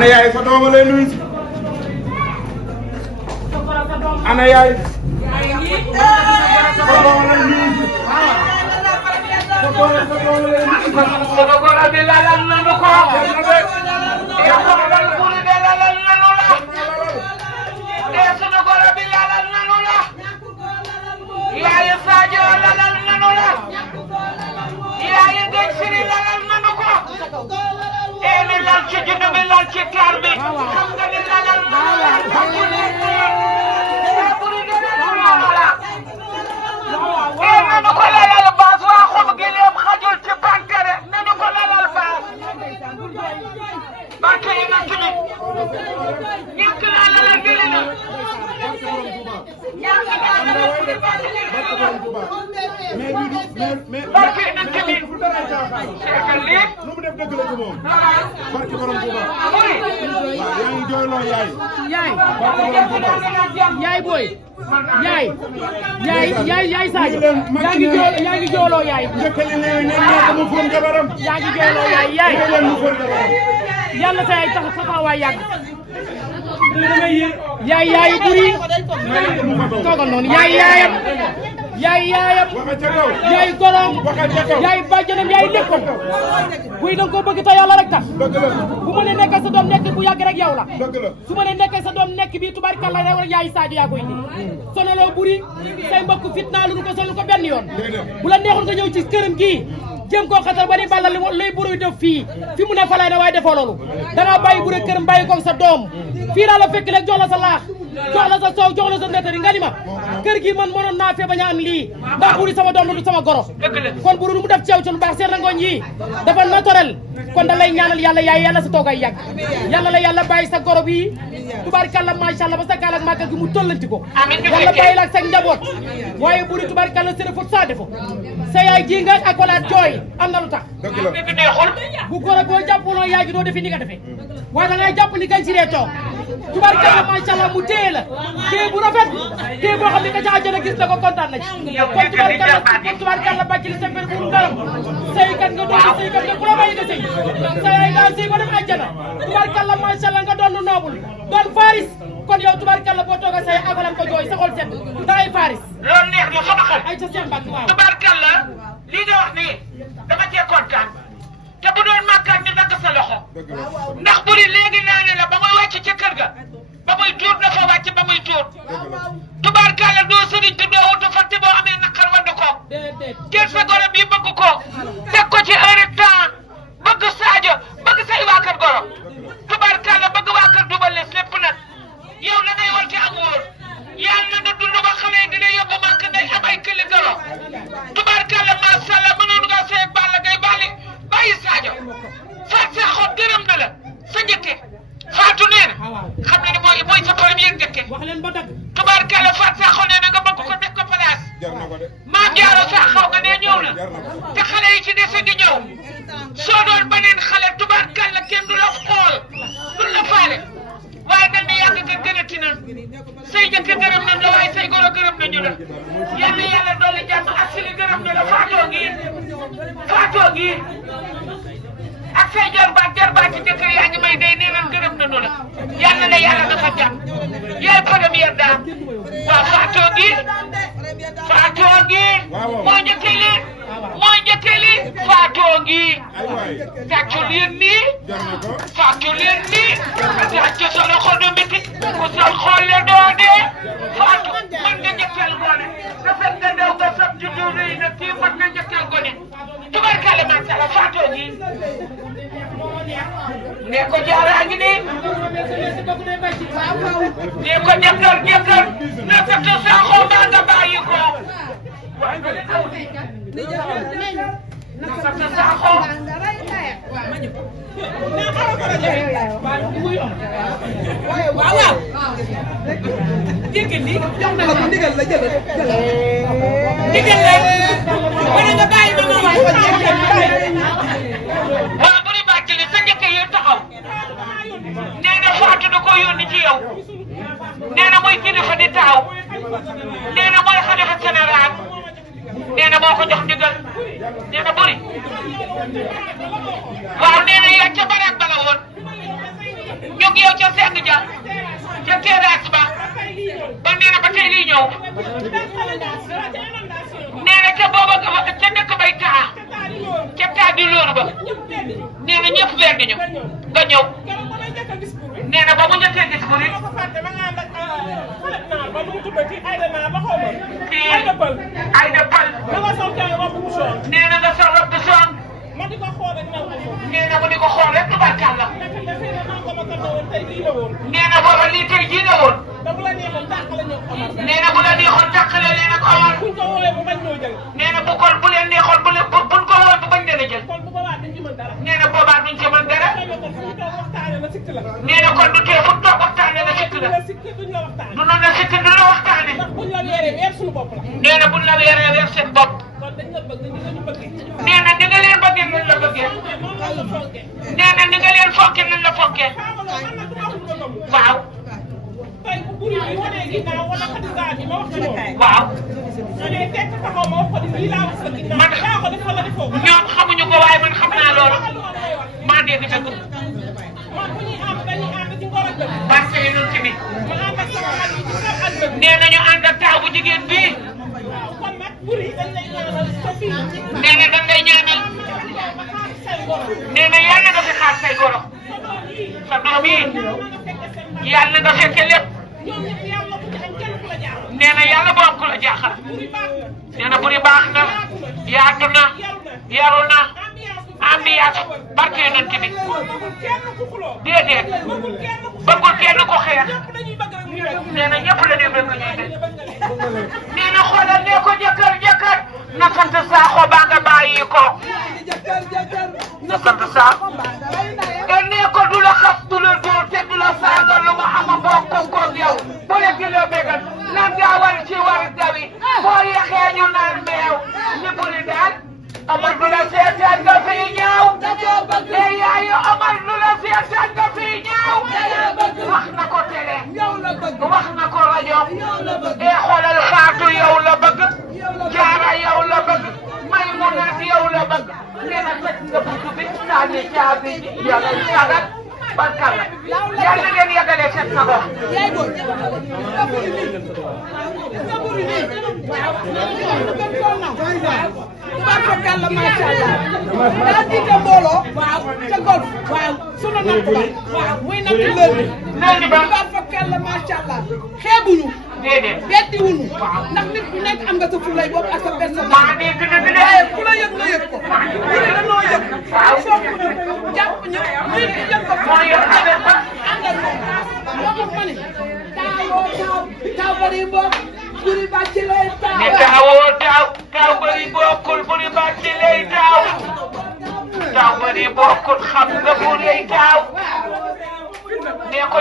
ana yaay sa doom lay nuyu ana yaay sa doom lay nuyu yaay Sadio lalal nanu la yaay Gëj Siri lalal nanu ko li lal ci junne bi lal ci taar bi xam nga ni lalal nanu la nanu ko lalal baas waa xob gileem xajul ci pantere nanu ko lalal baas barke yi nag tamit ñàkk naa lalal gili na barke nag tamit seetal lii lu mu def dëgg la ci moom barke borom Touba waaw yaa ngi jooyloo yaay yaay booy yaay Sadio yaa ngi jooloo yaay njëkkali ne ñoo mu fóon jabaram yaa ngi jooloo yaay leen mu fóon jabaram yàlla sa yaay tax sa taxawaay yàgg yaay buri toogal noonu yaayam waxa ca kaw yaay gorom waxa ca kaw yaay bàjjanam yaay léppam buy danga ko bëgg te yàlla rek tax dëgg la bu ma ne nekkee sa doom nekk bu yàgg rek yow la dëgg la su ma ne nekkee sa doom nekk bii tubaarkàlla rek yaay Sadio yaa koy indi sonaloo buri say mbokk fitna lu ko sonal ko benn yoon bu la neexul nga ñëw ci këram gii jéem koo xatal ba ni balla lay buruy def fii fi mu ne falay na waaye defoo loolu dangaa bàyyi bu rek këram bàyyi ko sa doom fii laa la fekk rek jox la sa laax jox la sa soow jox la sa nettari nga ni ma kër gi man mënoon naa fee bañ a am lii ndax buri sama doom du sama goro kon buru lu mu def ci yow ci lu baax seen rangooñ yi dafa naturel kon da lay ñaanal yàlla yaay yàlla sa toogay yàgg yàlla la yàlla bàyyi sa goro bi tubaarkàlla macha allah ba sa kaal ak màggal gi mu tollanti ko yàlla bàyyi la ak sa njaboot waaye buri tubaarkàlla seen fut saa defo sa yaay ji nga akolaat jooy am na lu tax bu goro boo jàppuloo yaay ji doo defi ni nga defee waaye da ngay jàpp ni Gëj Siri toog tubaarkàlla macha allah mu téye la téye bu rafet téye boo xam ne ka ca àjjana gis na ko kontaan na ci kon tubaarkàlla bàcc li sa mbir bu ngaram sëykat nga doon sëykat nga ku la may nga sëy sa yaay nga sëy ba dem àjjana tubaarkàlla macha allah nga doon noobul doon faris kon yow tubaarkàlla boo toog a say agalam ko jooy sa xol sedd da ngay faris loolu neex na sama xel ay ca seen mbàkk waaw tubaarkàlla lii nga wax nii dama cee kontaan te bu doon màkkaat ñu dagg sa loxo ndax buri léegi naa ne la ba muy wàcc ca kër ga ba muy tuur dafa wàcc ba muy tuur tubaarkàlla doo sëriñ te doo wutu fàtte boo amee naqar wand ko jël sa goro bi bëgg ko teg ko ci un temps bëgg Sadio bëgg say waa kër goro tubaarkàlla bëgg waa kër Double Less lépp nag yow la ngay war te am wóor yàlla na dund ba xale yi dina yóbbu màkk day am ay këli goro tubaarkàlla macha allah mënoon nga see Balla Gaye bàyyi Sadio Fatou Sakho gërëm na la sa njëkke Fatou nee na xam na ne mooy sa premier njëkke tubaarkàlla Fatou Sakho nee na nga bëgg ko def ko place Maam Jaara Sakho nga ne ñëw na te xale yi ci dese di ñëw soo doon beneen xale tubaarkàlla kenn du la xool du la faale waaye dañ ne yàgg nga gënati na say njëkke gërëm nañ la waaye say goro gërëm nañu la yàlla dolli jàmm ak si li gërëm na la Fatou gi ak say jarbaat ci jëkkër yaa ngi may day nee nañ gërëm nañu la yàlla na yàlla dafa jàmm yaay première dame waaw Fatou gi moo njëkkee li Fatou gi tàccu leen nii tàccu sa loxo du mbiti ku sa xolle doo dee Fatou mën nga njëkkal gone rafet nga ndew nga sab juddu rëy na kii mën nga njëkkal gone tubarkalla macha allah Fatou gi ne ko jaaraa ngi nii ne ko jëkkër na sa to Sakho mbaa nga bàyyi ko na sa to Sakho waaw dégg ni jox na la ko ndigal la jël ndigal la wala nga bàyyi ma wax waaw bu ni bàcc li sa njëkk yi taxaw nee na Fatou da ko yónni ci yow nee na mooy kilifa di taaw nee na mooy xalifa général nee na moo ko jox ndigal nee na buri waaw nee na yaa ca baraag bala woon ñëw nee na ca booba ca dëkk bay taa ca taa di loolu ba nee na ñëpp weer nañu nga ñëw nee na ba mu njëkkee gis bu nit Aïda Pal nee na nga sol robe bu son nee na mu di ko xool rek tubarkalla nee na booba lii tey jii la woon nee na bu la neexoon tàqale leen ak Omar nee na bu kon bu leen neexoon buñ ko woon bu bañ leen a jël nee na boobaa duñ ci mën dara nee na kon du tee fu toog waxtaane la sikk la du noonu la sikk du la waxtaane nee na buñ la weeree weer seen bopp nee na ni nga leen bëggee nañ la bëggee nee na ni nga leen fonkee nañ la fonkee waaw waaw man ñoom xamuñu ko waaye man xam naa loolu maa dégg dëgg parce que ñun tamit nee nañu ànd ak taaw bu jigéen bii nee na dañ lay ñaanal nee na yàlla nga fi xaar say goro sa doom yi yàlla nga fekke lépp nee na yàlla borom ku la jaaxal nee na buri baax na yaatu na yaru na ambiance barke yonent bi déedéet bëggul kenn ko xeex nee na ñëpp la dem rek ñuy def nee na xoolal nee ko jëkkër na sant Sakho ba nga bàyyi ko na sant Sakho te nee ko du la xas du la dóor te du la saaga lu ma xam bokk koog yow bu la gëloo bégal nan ngaa war ci war dawi boo yexee ñu naan meew ni bu li daal Omar du la seetaan nga fiy ñaaw te yaayu Omar du la seetaan nga fiy ñaaw wax na ko télé wax na ko rajo e xoolal Faatu yow la bëgg Jaara yow la bëgg Maymuna yow la bëgg nee na tëj nga buntu bi sànni caabi ji yàlla sagat barkalla yàlla ngeen yàggale seen sago tubaarkalla macha allah daa jiite mbooloo ca golf sunu natt ba muy natt lënd ba tubaarkalla macha allah xeebuñu beddiwuñu ndax nit ku nekk am nga sa fulay bopp ak sa personnalité waaye ku la yëg nga yëg ko buri danoo yëg sopp ñu jàpp ñu nit ñi yëg ko àndal moom moo ma ni taaw bari mbokk buri bàcc lay taaw ni taaw bari bokkul buri bàcc lay taaw bari bokkul xam nga buri taaw ne ko